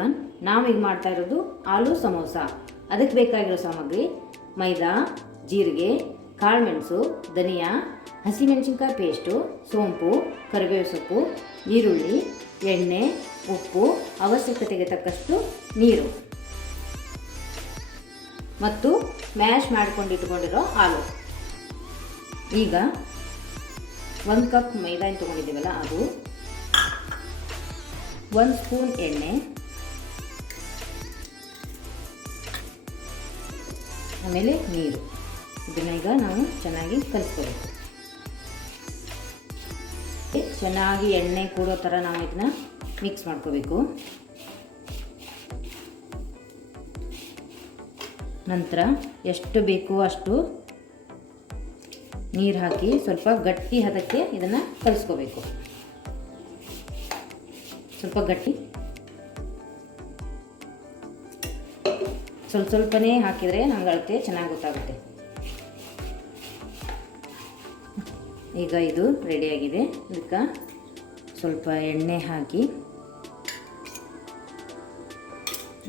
Everyone, ನಾವೀಗ ಮಾಡ್ತಾ ಇರೋದು ಆಲೂ ಸಮೋಸ. ಅದಕ್ಕೆ ಬೇಕಾಗಿರೋ ಸಾಮಗ್ರಿ ಮೈದಾ, ಜೀರಿಗೆ, ಕಾಳುಮೆಣಸು, ಧನಿಯಾ, ಹಸಿಮೆಣಸಿನ್ಕಾಯಿ ಪೇಸ್ಟು, ಸೋಂಪು, ಕರಿಬೇವು ಸೊಪ್ಪು, ಈರುಳ್ಳಿ, ಎಣ್ಣೆ, ಉಪ್ಪು, ಅವಶ್ಯಕತೆಗೆ ತಕ್ಕಷ್ಟು ನೀರು ಮತ್ತು ಮ್ಯಾಶ್ ಮಾಡ್ಕೊಂಡಿಟ್ಕೊಂಡಿರೋ ಆಲೂ. ಈಗ 1 ಕಪ್ ಮೈದಾ ತೊಗೊಂಡಿದ್ದೀವಲ್ಲ ಅದು, 1 ಸ್ಪೂನ್ ಎಣ್ಣೆ, ಆಮೇಲೆ ನೀರು. ಇದನ್ನ ಈಗ ನಾವು ಚೆನ್ನಾಗಿ ಕಲಿಸ್ಕೋಬೇಕು. ಚೆನ್ನಾಗಿ ಎಣ್ಣೆ ಕೂಡೋ ಥರ ನಾವು ಇದನ್ನ ಮಿಕ್ಸ್ ಮಾಡ್ಕೋಬೇಕು. ನಂತರ ಎಷ್ಟು ಬೇಕೋ ಅಷ್ಟು ನೀರು ಹಾಕಿ ಸ್ವಲ್ಪ ಗಟ್ಟಿ ಹದಕ್ಕೆ ಇದನ್ನು ಕಲಿಸ್ಕೋಬೇಕು. ಸ್ವಲ್ಪ ಗಟ್ಟಿ, ಸ್ವಲ್ಪನೇ ಹಾಕಿದರೆ ನಮ್ಗೆ ಅಳತೆ ಚೆನ್ನಾಗಿ ಗೊತ್ತಾಗುತ್ತೆ. ಈಗ ಇದು ರೆಡಿಯಾಗಿದೆ. ಇದಕ್ಕೆ ಸ್ವಲ್ಪ ಎಣ್ಣೆ ಹಾಕಿ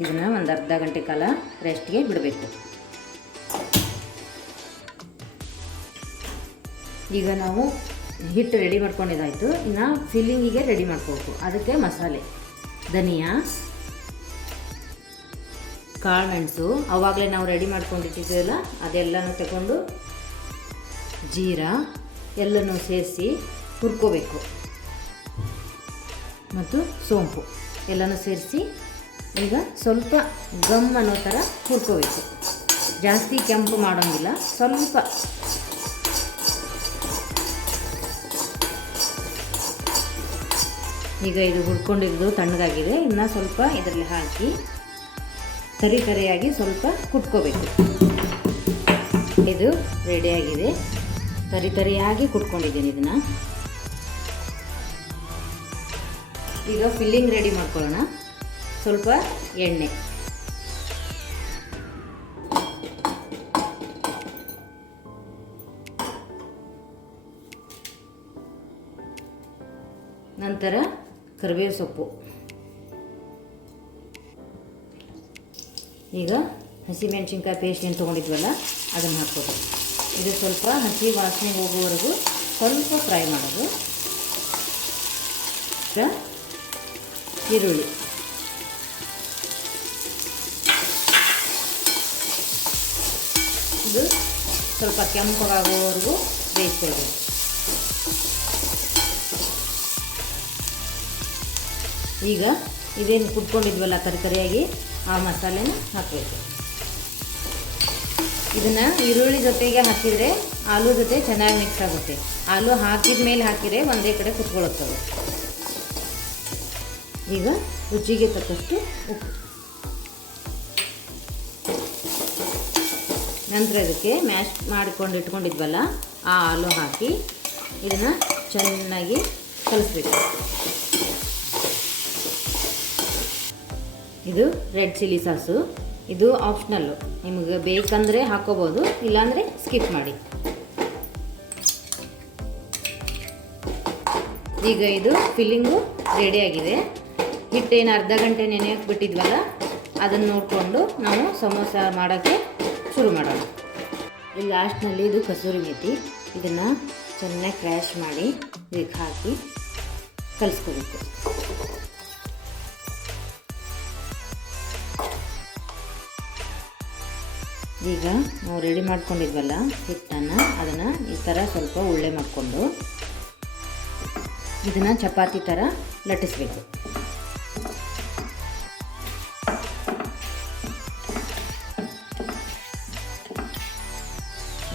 ಇದನ್ನು ಒಂದು ಅರ್ಧ ಗಂಟೆ ಕಾಲ ರೆಸ್ಟ್ಗೆ ಬಿಡಬೇಕು. ಈಗ ನಾವು ಹಿಟ್ಟು ರೆಡಿ ಮಾಡ್ಕೊಂಡಿದ್ದಾಯಿತು. ಇನ್ನು ಫಿಲ್ಲಿಂಗಿಗೆ ರೆಡಿ ಮಾಡ್ಕೋಬೇಕು. ಅದಕ್ಕೆ ಮಸಾಲೆ ಧನಿಯಾ, ಕಾಳುಮೆಣಸು ಆವಾಗಲೇ ನಾವು ರೆಡಿ ಮಾಡ್ಕೊಂಡಿಟ್ಟಿದ್ದೀವಲ್ಲ ಅದೆಲ್ಲನೂ ತಗೊಂಡು, ಜೀರಾ ಎಲ್ಲನೂ ಸೇರಿಸಿ ಹುರ್ಕೋಬೇಕು. ಮತ್ತು ಸೋಂಪು ಎಲ್ಲನೂ ಸೇರಿಸಿ ಈಗ ಸ್ವಲ್ಪ ಗಮ್ ಅನ್ನೋ ಥರ ಹುರ್ಕೋಬೇಕು. ಜಾಸ್ತಿ ಕೆಂಪು ಮಾಡೋಂಗಿಲ್ಲ, ಸ್ವಲ್ಪ. ಈಗ ಇದು ಹುರ್ಕೊಂಡಿದ್ದು ತಣ್ಣಗಾಗಿದೆ. ಇನ್ನು ಸ್ವಲ್ಪ ಇದರಲ್ಲಿ ಹಾಕಿ ತರಿಯಾಗಿ ಸ್ವಲ್ಪ ಕುಟ್ಕೋಬೇಕು. ಇದು ರೆಡಿಯಾಗಿದೆ. ತರಿಯಾಗಿ ಕುಟ್ಕೊಂಡಿದ್ದೀನಿ ಇದನ್ನು. ಈಗ ಫಿಲ್ಲಿಂಗ್ ರೆಡಿ ಮಾಡ್ಕೊಳ್ಳೋಣ. ಸ್ವಲ್ಪ ಎಣ್ಣೆ, ನಂತರ ಕರಿಬೇವು ಸೊಪ್ಪು, ಈಗ ಹಸಿಮೆಣಸಿನ್ಕಾಯಿ ಪೇಸ್ಟ್ ಏನು ತೊಗೊಂಡಿದ್ವಲ್ಲ ಅದನ್ನು ಹಾಕ್ಬೋದು. ಇದು ಸ್ವಲ್ಪ ಹಸಿ ವಾಸನೆ ಹೋಗುವವರೆಗೂ ಸ್ವಲ್ಪ ಫ್ರೈ ಮಾಡೋದು. ಈಗ ಈರುಳ್ಳಿ, ಇದು ಸ್ವಲ್ಪ ಕೆಂಪಗಾಗುವವರೆಗೂ ಬೇಯಿಸ್ಕೊಳ್ಬೇಕು. ಈಗ ಇದೇನು ಕುಟ್ಕೊಂಡಿದ್ವಲ್ಲ ತರಿಯಾಗಿ ಆ ಮಸಾಲೆನ ಹಾಕಬೇಕು. ಇದನ್ನು ಈರುಳ್ಳಿ ಜೊತೆಗೆ ಹಾಕಿದರೆ ಆಲೂ ಜೊತೆ ಚೆನ್ನಾಗಿ ಮಿಕ್ಸ್ ಆಗುತ್ತೆ. ಆಲೂ ಹಾಕಿದ ಮೇಲೆ ಹಾಕಿದರೆ ಒಂದೇ ಕಡೆ ಕುತ್ಕೊಳ್ಳುತ್ತವೆ. ಈಗ ರುಚಿಗೆ ತಕ್ಕಷ್ಟು ಉಪ್ಪು, ನಂತರ ಇದಕ್ಕೆ ಮ್ಯಾಶ್ ಮಾಡಿಕೊಂಡು ಇಟ್ಕೊಂಡಿದ್ವಲ್ಲ ಆ ಆಲೂ ಹಾಕಿ ಇದನ್ನು ಚೆನ್ನಾಗಿ ಕಲಿಸ್ಬೇಕು. ಇದು ರೆಡ್ ಚಿಲ್ಲಿ ಸಾಸು. ಇದು ಆಪ್ಷನಲ್ಲು, ನಿಮಗೆ ಬೇಕಂದರೆ ಹಾಕೋಬೋದು, ಇಲ್ಲಾಂದರೆ ಸ್ಕಿಪ್ ಮಾಡಿ. ಈಗ ಇದು ಫಿಲ್ಲಿಂಗು ರೆಡಿಯಾಗಿದೆ. ಹಿಟ್ಟೇನು ಅರ್ಧ ಗಂಟೆ ನೆನೆಯೋಕೆ ಬಿಟ್ಟಿದ್ವಲ್ಲ ಅದನ್ನು ನೋಡಿಕೊಂಡು ನಾವು ಸಮೋಸ ಮಾಡೋಕ್ಕೆ ಶುರು ಮಾಡೋಣ. ಇಲ್ಲಿ ಲಾಸ್ಟ್ನಲ್ಲಿ ಇದು ಕಸೂರಿ ಮೇಥಿ, ಇದನ್ನು ಚೆನ್ನಾಗಿ ಕ್ರ್ಯಾಶ್ ಮಾಡಿ ಇದಕ್ಕೆ ಹಾಕಿ ಕಲಿಸ್ಕೋಬೇಕು. ಈಗ ನಾವು ರೆಡಿ ಮಾಡ್ಕೊಂಡಿದ್ವಲ್ಲ ಹಿಟ್ಟನ್ನು, ಅದನ್ನು ಈ ಥರ ಸ್ವಲ್ಪ ಉಳ್ಳೆ ಮಾಡಿಕೊಂಡು ಇದನ್ನು ಚಪಾತಿ ಥರ ಲಟ್ಟಿಸ್ಬೇಕು.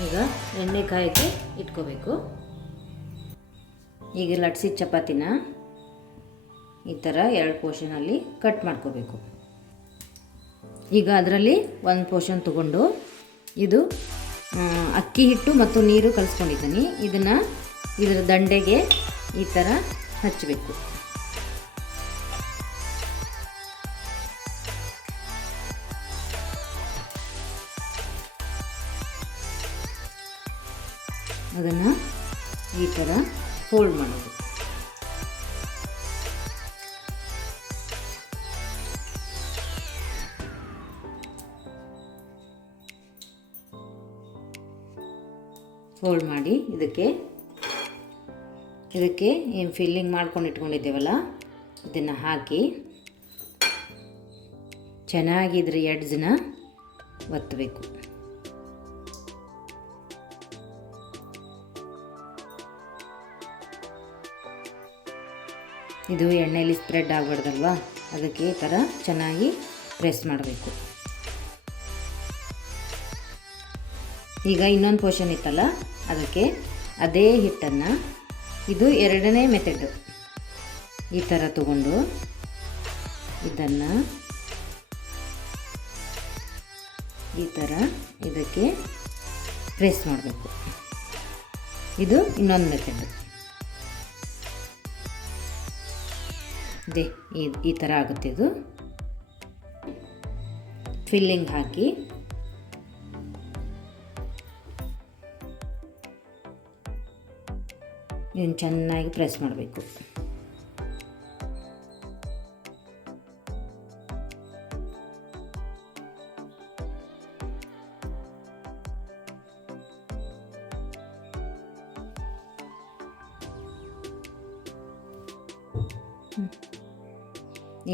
ಈಗ ಎಣ್ಣೆ ಕಾಯಕ್ಕೆ ಇಟ್ಕೋಬೇಕು. ಈಗ ಲಟ್ಸಿದ ಚಪಾತಿನ ಈ ಥರ 2 ಪೋರ್ಷನಲ್ಲಿ ಕಟ್ ಮಾಡ್ಕೋಬೇಕು. ಈಗ ಅದರಲ್ಲಿ 1 ಪೋರ್ಷನ್ ತಗೊಂಡು, ಇದು ಅಕ್ಕಿ ಹಿಟ್ಟು ಮತ್ತು ನೀರು ಕಲಿಸ್ಕೊಂಡಿದ್ದೀನಿ. ಇದನ್ನು ಇದರ ದಂಡೆಗೆ ಈ ಥರ ಹಚ್ಚಬೇಕು. ಅದನ್ನು ಈ ಥರ ಫೋಲ್ಡ್ ಮಾಡೋದು. ಫೋಲ್ಡ್ ಮಾಡಿ ಇದಕ್ಕೆ ಏನು ಫಿಲ್ಲಿಂಗ್ ಮಾಡ್ಕೊಂಡು ಇಟ್ಕೊಂಡಿದ್ದೇವಲ್ಲ ಇದನ್ನು ಹಾಕಿ ಚೆನ್ನಾಗಿ ಇದ್ರ ಎಡ್ಜನ್ನ ಒತ್ತಬೇಕು. ಇದು ಎಣ್ಣೆಯಲ್ಲಿ ಸ್ಪ್ರೆಡ್ ಆಗಬಾರ್ದಲ್ವಾ, ಅದಕ್ಕೆ ಈ ಥರ ಚೆನ್ನಾಗಿ ಪ್ರೆಸ್ ಮಾಡಬೇಕು. ಈಗ ಇನ್ನೊಂದು ಪೋರ್ಷನ್ ಇತ್ತಲ್ಲ, ಅದಕ್ಕೆ ಅದೇ ಹಿಟ್ಟನ್ನು, ಇದು ಎರಡನೇ ಮೆಥಡ್, ಈ ಥರ ತಗೊಂಡು ಇದನ್ನು ಈ ಥರ ಇದಕ್ಕೆ ಪ್ರೆಸ್ ಮಾಡಬೇಕು. ಇದು ಇನ್ನೊಂದು ಮೆಥಡ್. ಈ ಥರ ಆಗುತ್ತೆ. ಇದು ಫಿಲ್ಲಿಂಗ್ ಹಾಕಿ ಇದನ್ನು ಚೆನ್ನಾಗಿ ಪ್ರೆಸ್ ಮಾಡಬೇಕು.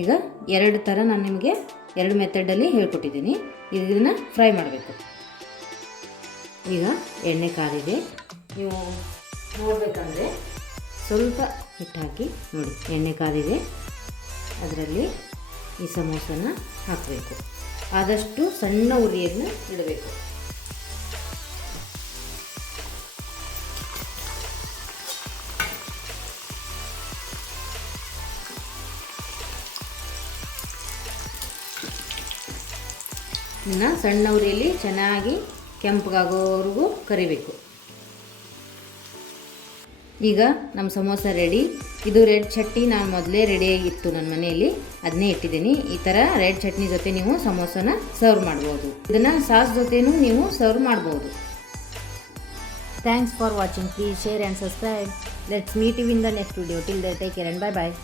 ಈಗ ಎರಡು ಥರ ನಾನು ನಿಮಗೆ ಎರಡು ಮೆಥಡಲ್ಲಿ ಹೇಳ್ಕೊಟ್ಟಿದ್ದೀನಿ. ಇದನ್ನು ಫ್ರೈ ಮಾಡಬೇಕು. ಈಗ ಎಣ್ಣೆ ಕಾದಿದೆ, ನೀವು ನೋಡಬೇಕಂದ್ರೆ ಸ್ವಲ್ಪ ಹಿಟ್ಟು ಹಾಕಿ ನೋಡಿ, ಎಣ್ಣೆ ಕಾದಿದೆ, ಅದರಲ್ಲಿ ಈ ಸಮೋಸನ ಹಾಕಬೇಕು. ಆದಷ್ಟು ಸಣ್ಣ ಉರಿಯನ್ನು ಇಡಬೇಕು. ಇನ್ನು ಸಣ್ಣ ಉರಿಯಲ್ಲಿ ಚೆನ್ನಾಗಿ ಕೆಂಪಗಾಗೋವರೆಗೂ ಕರಿಬೇಕು. ಈಗ ನಮ್ಮ ಸಮೋಸ ರೆಡಿ. ಇದು ರೆಡ್ ಚಟ್ನಿ ನಾನು ಮೊದಲೇ ರೆಡಿಯಾಗಿತ್ತು ನನ್ನ ಮನೆಯಲ್ಲಿ, ಅದನ್ನೇ ಇಟ್ಟಿದ್ದೀನಿ. ಈ ಥರ ರೆಡ್ ಚಟ್ನಿ ಜೊತೆ ನೀವು ಸಮೋಸನ ಸರ್ವ್ ಮಾಡ್ಬೋದು. ಇದನ್ನು ಸಾಸ್ ಜೊತೆನೂ ನೀವು ಸರ್ವ್ ಮಾಡ್ಬೋದು. Thanks for watching. Please share and subscribe. Let's meet you in the next video. Till that take care and bye bye.